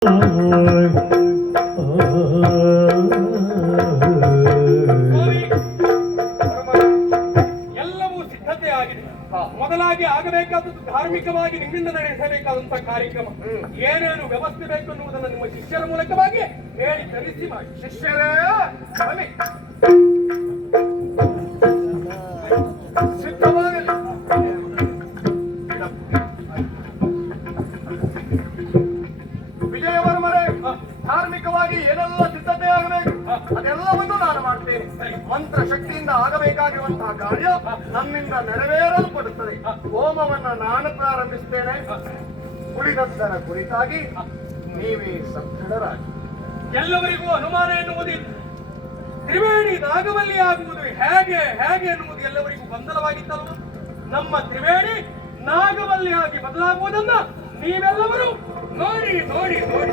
ಎಲ್ಲವೂ ಸಿದ್ಧತೆ ಆಗಿದೆ. ಮೊದಲಾಗಿ ಆಗಬೇಕಾದದ್ದು ಧಾರ್ಮಿಕವಾಗಿ ನಿಮ್ಮಿಂದ ನಡೆಸಬೇಕಾದಂತಹ ಕಾರ್ಯಕ್ರಮ ಏನೇನು ವ್ಯವಸ್ಥೆ ಬೇಕು ಎನ್ನುವುದನ್ನು ನಿಮ್ಮ ಶಿಷ್ಯರ ಮೂಲಕವಾಗಿ ಹೇಳಿ ತರಿಸಿ ಮಾಡಿ. ಶಿಷ್ಯರೇ ಸಿದ್ಧವಾಗಲಿ. ವಿಜಯವರ್ಮರೇ, ಧಾರ್ಮಿಕವಾಗಿ ಏನೆಲ್ಲ ಸಿದ್ಧತೆ ಆಗಬೇಕು ಅದೆಲ್ಲವನ್ನು ನಾನು ಮಾಡ್ತೇನೆ. ಮಂತ್ರ ಶಕ್ತಿಯಿಂದ ಆಗಬೇಕಾಗಿರುವಂತಹ ಕಾರ್ಯ ನನ್ನಿಂದ ನೆರವೇರಲ್ಪಡುತ್ತದೆ. ಹೋಮವನ್ನ ನಾನು ಪ್ರಾರಂಭಿಸ್ತೇನೆ. ಉಳಿದದ್ದರ ಕುರಿತಾಗಿ ನೀವೇ ಸದೃಢರಾಗಿ. ಎಲ್ಲವರಿಗೂ ಅನುಮಾನ ಎನ್ನುವುದಿಲ್ಲ. ತ್ರಿವೇಣಿ ನಾಗವಲ್ಲಿ ಆಗುವುದು ಹೇಗೆ ಹೇಗೆ ಎನ್ನುವುದು ಎಲ್ಲವರಿಗೂ ಗೊಂದಲವಾಗಿತ್ತಲ್ಲ. ನಮ್ಮ ತ್ರಿವೇಣಿ ನಾಗವಲ್ಲಿ ಆಗಿ ಬದಲಾಗುವುದನ್ನ ನೀವೆಲ್ಲವರು ನೋಡಿ ನೋಡಿ ನೋಡಿ.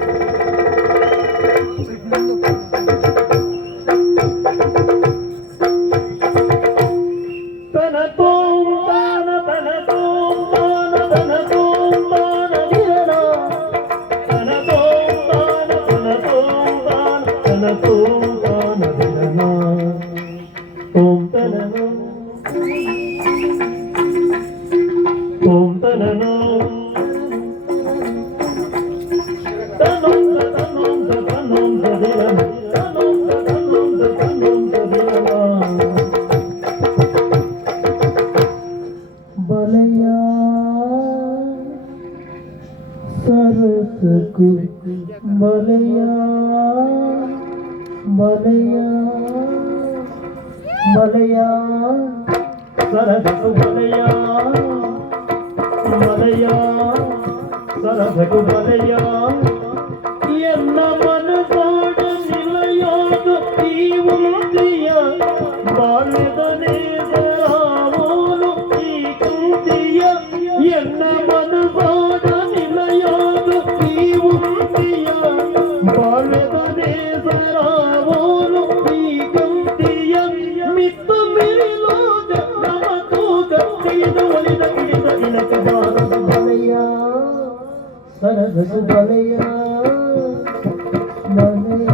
ಎನ್ನ ಮನಸಾಡ ನಿಲಯಾದ ಈ ಉಂದಿಯ ಬಾಳ್ಯದನೇ ರಾಮನು ಈ ಕುಂದಿಯ. ಎನ್ನ ಮನಸಾಡ ನಿಲಯಾದ ಈ ಉಂದಿಯ ಬಾಳ್ಯದನೇ ರಾಮನು ಈ ಕುಂದಿಯ. ಮಿತ್ತ ಮಿರಿಲೋದ ನಮತೋದ ಕೈದ ಒಲಿದ ಕಿಡಿದ ದಿನಕ ಬಾರದ ಬಲೆಯ ಸರಸು ಬಲೆಯ ಬಲೆಯ.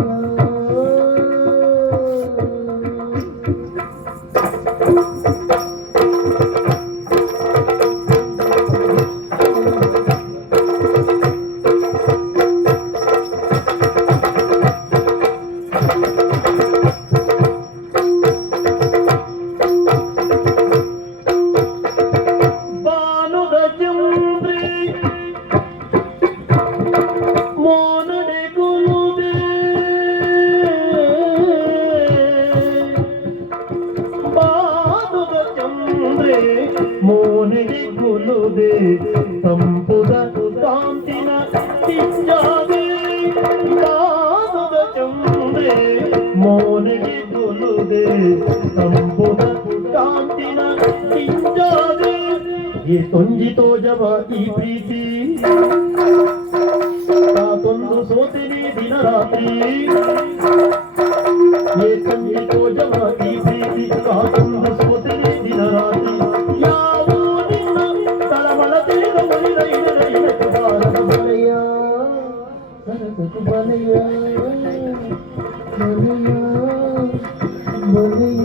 ಮೋನಿಗೆ ಗುಲುದೆ ತಂಪುದ ಕಾಂತಿನ ತಿಂಜಾದೆ ದಾನದ ಚಂದ್ರೆ. ಮೋನಿಗೆ ಗುಲುದೆ ತಂಪುದ ಕಾಂತಿನ ತಿಂಜಾದೆ. ಈ ತೊಂಜಿತೋ ಜವ ಈ ಪ್ರೀತಿ ತಾತೊಂದು ಸೋತಿನಿ ದಿನ ರಾತ್ರಿ. ಈ ತೊಂಜಿತೋ ಜವ ಈ ಪ್ರೀತಿ ತಾತೊಂದು ಸೋತಿನಿ ದಿನ ರಾತ್ರಿ. ಯಾವೂ ನಿನ್ನ ತಳಮಳತೆಗ ಒಲಿದ ಇಡದ ಇದಕ್ಕೆ ಬಾರದ ಬಲೆಯ Sarasu ಬಲೆಯ ಬಲೆಯ ಬಲೆಯ.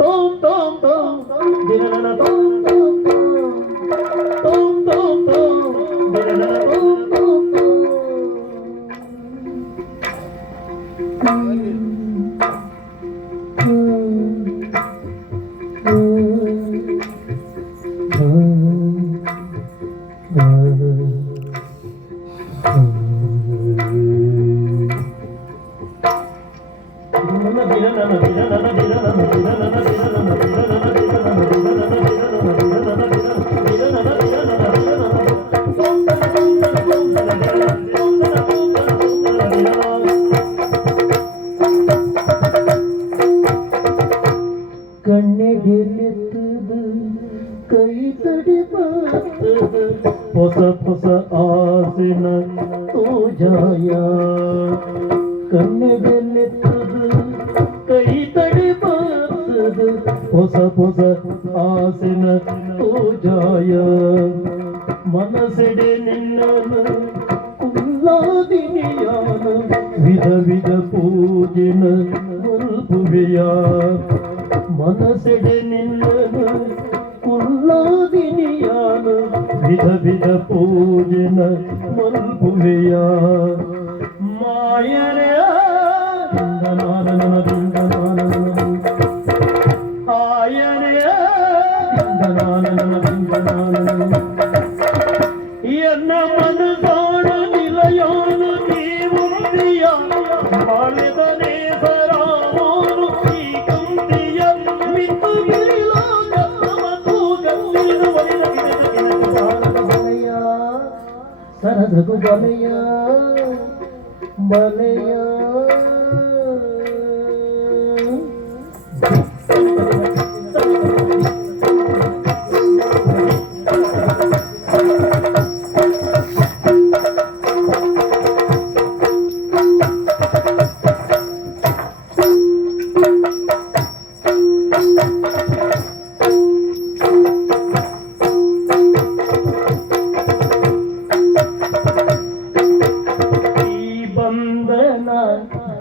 Tom tom tom dinana tom tom tom tom tom dinana tom tom ಹೊಸ ಹೊಸ ಆಸಿನ ತೋಜಾಯ ಕಣ್ಣೆದೆಲ್ಲೆತ್ತದು ಕೈ ತಡಿ ಬಾರ್ತದು ಹೊಸ ಹೊಸ ಆಸೆನ ತೋಜಾಯ ಮನಸೆಡೆ ನಿನ್ನನು ಕುಲ್ಲಾದಿನಿಯಾನ ವಿಧ ವಿಧ ಪೂಜೆನ ಮಲ್ಪುವೆಯ ಮನಸೆಡೆ ನಿನ್ನನು ಕುಲ್ಲಾದಿನಿಯಾನ ವಿಧ ವಿಧ ಪೂಜೆನ ಮಲ್ಪುವೆಯ ಮಾಯರೆ ಎನ್ನ ಮನಸಾಣ ನಿಲಯೋನ ನೀವುಂದಿಯ ಬಾಳೆದ ನೇಸರಾಮೋನು ಈ ಕಂದಿಯ ಮಿತ್ತು ಗಿರಿಲೋಕ ಮತ್ತು ಗಂದಿನ ಬಲೆಯ ಸರದಗು ಬಲೆಯ ಬಲೆಯ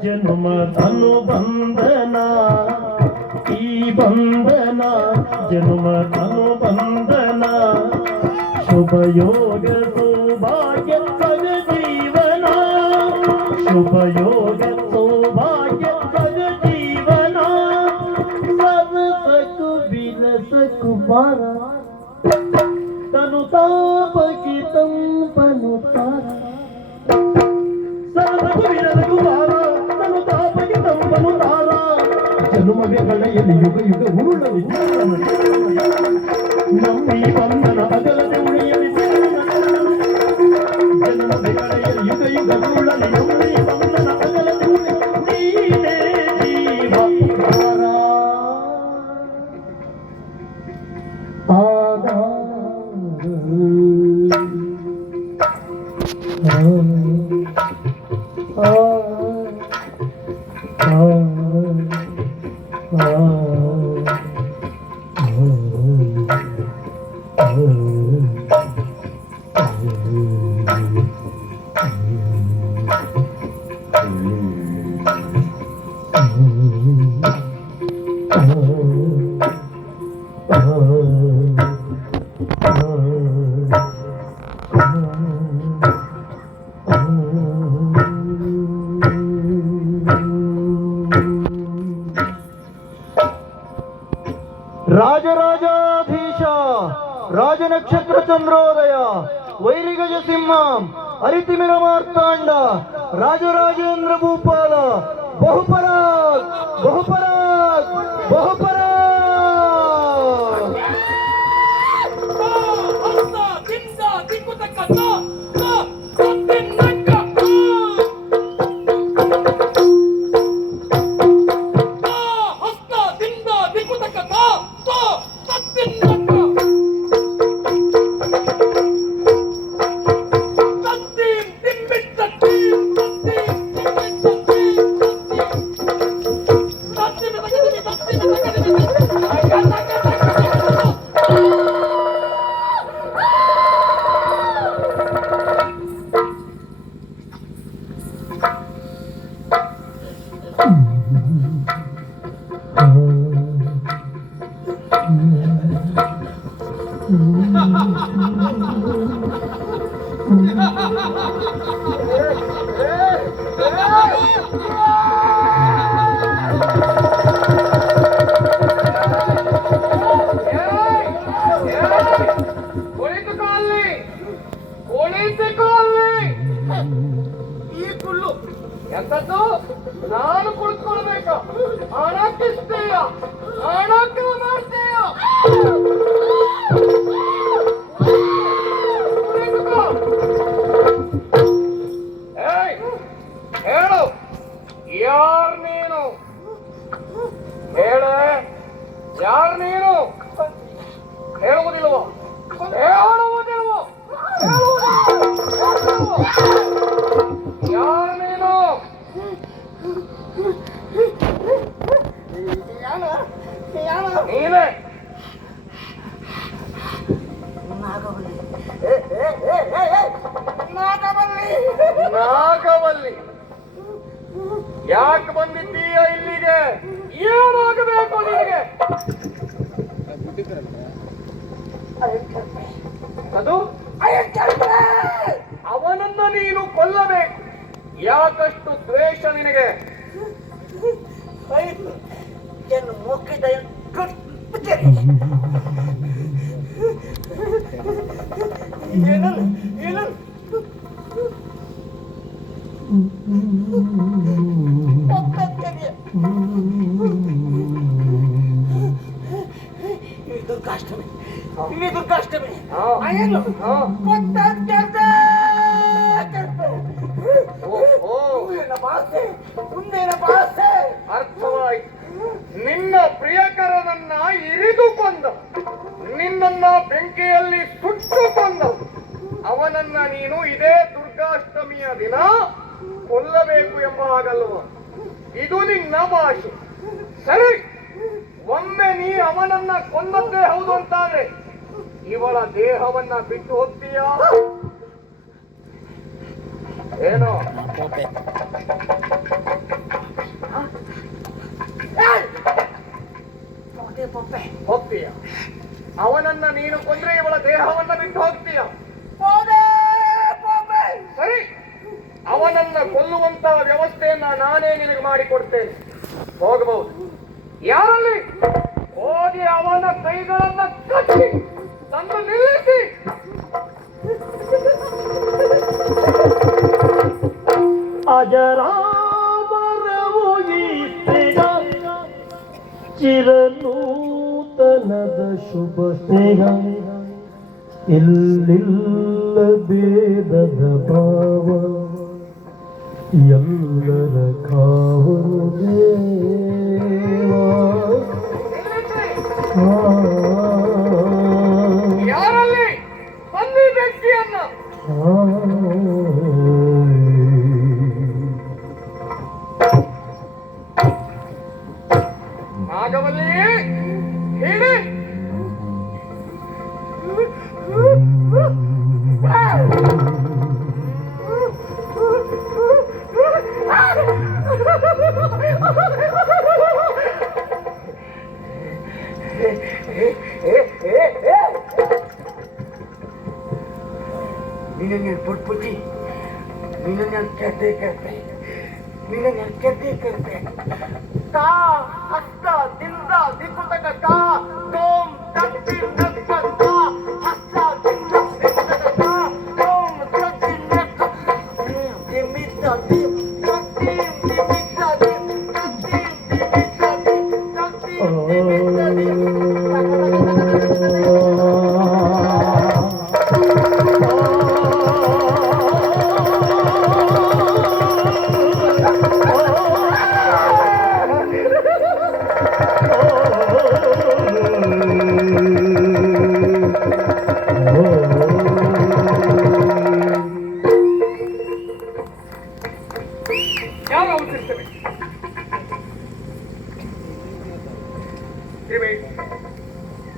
ಜನ್ಮ ಅನುಬಂಧನ ಈ ಬಂಧನ ಜನ್ಮ ಅನುಬಂಧನ ಶುಭಯೋಗ ಸೌಭಾಗ್ಯ ಸಗ ಜೀವನ ಶುಭಯೋಗ ಸೌಭಾಗ್ಯ ಸಗ ಜೀವನ ಸರಸಕು ವಿಲಸಕು ಬಾರ ತನು ತಾಪಕಿ ತಂಪನು ತಾರ ಜನುಮಗೆ ಗಳೆಯಲ್ಲಿ ಯುಗ ಯುಗ ಉರುಳಲಿ ನಂಬಿ ಬಂಧನ ಅಗಲದೆ ಉಳಿಯಲಿ ಜನುಮಗೆ ಗಳೆಯಲ್ಲಿ ಯುಗ ಯುಗ ಉರುಳಲಿ ನಂಬಿ ಬಂಧನ ಅಗಲದೆ ಉಳಿ ನೀನೇ ಜೀವ ರಾಜರಾಜಾಧೀಶ ರಾಜನಕ್ಷತ್ರ ಚಂದ್ರೋದಯ ವೈರಿಗಜ ಸಿಂಹ ಅರಿತಿಮಿರ ಮಾರ್ತಾಂಡ ರಾಜರಾಜೇಂದ್ರ ಭೂಪಾಲ ಬಹುಪರಾಗ್ ಬಹುಪರಾಗ್ ಬಹುಪರಾಗ್ ಎಂತದ್ದು ನಾನು ಕುಳಿತುಕೊಳ್ಬೇಕ ಹಣಕ್ಕಿಸ್ತೀಯ ಹಣಕ್ಕೆ ಮಾಡ್ತೀಯ ಹೇಳು ಯಾರ್ ನೀನು ಹೇಳೆ ಯಾರ್ ನೀನು ಹೇಳುವುದಿಲ್ವೋ ಹೇಳುವುದಿಲ್ವೋ ಯಾರು ನೀನು ನೀನೇ ನಾಗವಲ್ಲಿ. ಯಾಕೆ ಬಂದಿದ್ದೀಯ ಇಲ್ಲಿಗೆ? ಏನಾಗಬೇಕು ನಿನಗೆ? ಅದು ಅವನನ್ನ ನೀನು ಕೊಲ್ಲಬೇಕು. ಯಾಕಷ್ಟು ದ್ವೇಷ ನಿನಗೆ? ದುರ್ಗಾಷ್ಟಮಿ ಇಲ್ಲಿ ದುರ್ಗಾಷ್ಟಮಿ ಅರ್ಥವಾಯ್ತು. ನಿನ್ನ ಪ್ರಿಯಕರನನ್ನ ಇರಿದು ಕೊಂದ, ನಿನ್ನನ್ನ ಬೆಂಕಿಯಲ್ಲಿ ಸುಟ್ಟು ಕೊಂದ, ಅವನನ್ನ ನೀನು ಇದೇ ದುರ್ಗಾಷ್ಟಮಿಯ ದಿನ ಕೊಲ್ಲಬೇಕು ಎಂಬ ಹಾಗಲ್ವ? ಇದು ನಿನ್ನ ಭಾಷೆ. ಸರಿ, ಒಮ್ಮೆ ನೀ ಅವನನ್ನ ಕೊಂದದ್ದೇ ಹೌದು ಅಂತಾದ್ರೆ ಇವಳ ದೇಹವನ್ನ ಬಿಟ್ಟು ಹೋಗ್ತೀಯಾ? ಏನೋ ಹೋಗ್ತೀಯ? ಅವನನ್ನ ನೀನು ಕೊಂದ್ರೆ ಇವಳ ದೇಹವನ್ನ ಬಿಟ್ಟು ಹೋಗ್ತೀಯ? ಸರಿ, ಅವನನ್ನ ಕೊಲ್ಲುವಂತ ವ್ಯವಸ್ಥೆಯನ್ನ ನಾನೇ ನಿನಗೆ ಮಾಡಿಕೊಡ್ತೇನೆ. ಹೋಗಬಹುದು. ಯಾರಲ್ಲಿ? ಹೋಗಿ ಅವನ ಕೈಗಳನ್ನ ಕಚ್ಚಿ ತಂದು ನಿಲ್ಲಿಸಿ. ಅಜರಾಮರವು ಈ ಸ್ನೇಹ ಚಿರನೂತನದ ಶುಭ ಸ್ನೇಹ, ಇಲ್ಲಿಲ್ಲ ಭೇದದ ಭಾವ, ಎಲ್ಲರ ಕಾವಲು ದೇವಾ. ಯಾರಲ್ಲಿ? ಬಂದಿ ವ್ಯಕ್ತಿಯನ್ನ ನಾಗವಲ್ಲಿ ಹೇಳಿ. ನಿನ್ನ ಪುಟ್ಪುಟ್ಟಿ, ನಿನ್ನ कहते का हस्ता जिंदा दिखुतक का दोम तक्ति नक्क का हस्ता जिंदा दिखुतक का दोम तक्ति नक्क दिमिता दिम तक्ति दिमिता दिम तक्ति दिमिता दिम तक्ति दिमिता दिम ಯಾರು ಅವತರಿಸ್ತೇವೆ?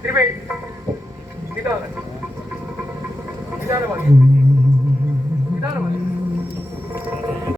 ತ್ರಿವೇಣಿ ನಿಧಾನವಾಗಿ ನಿಧಾನವಾಗಿ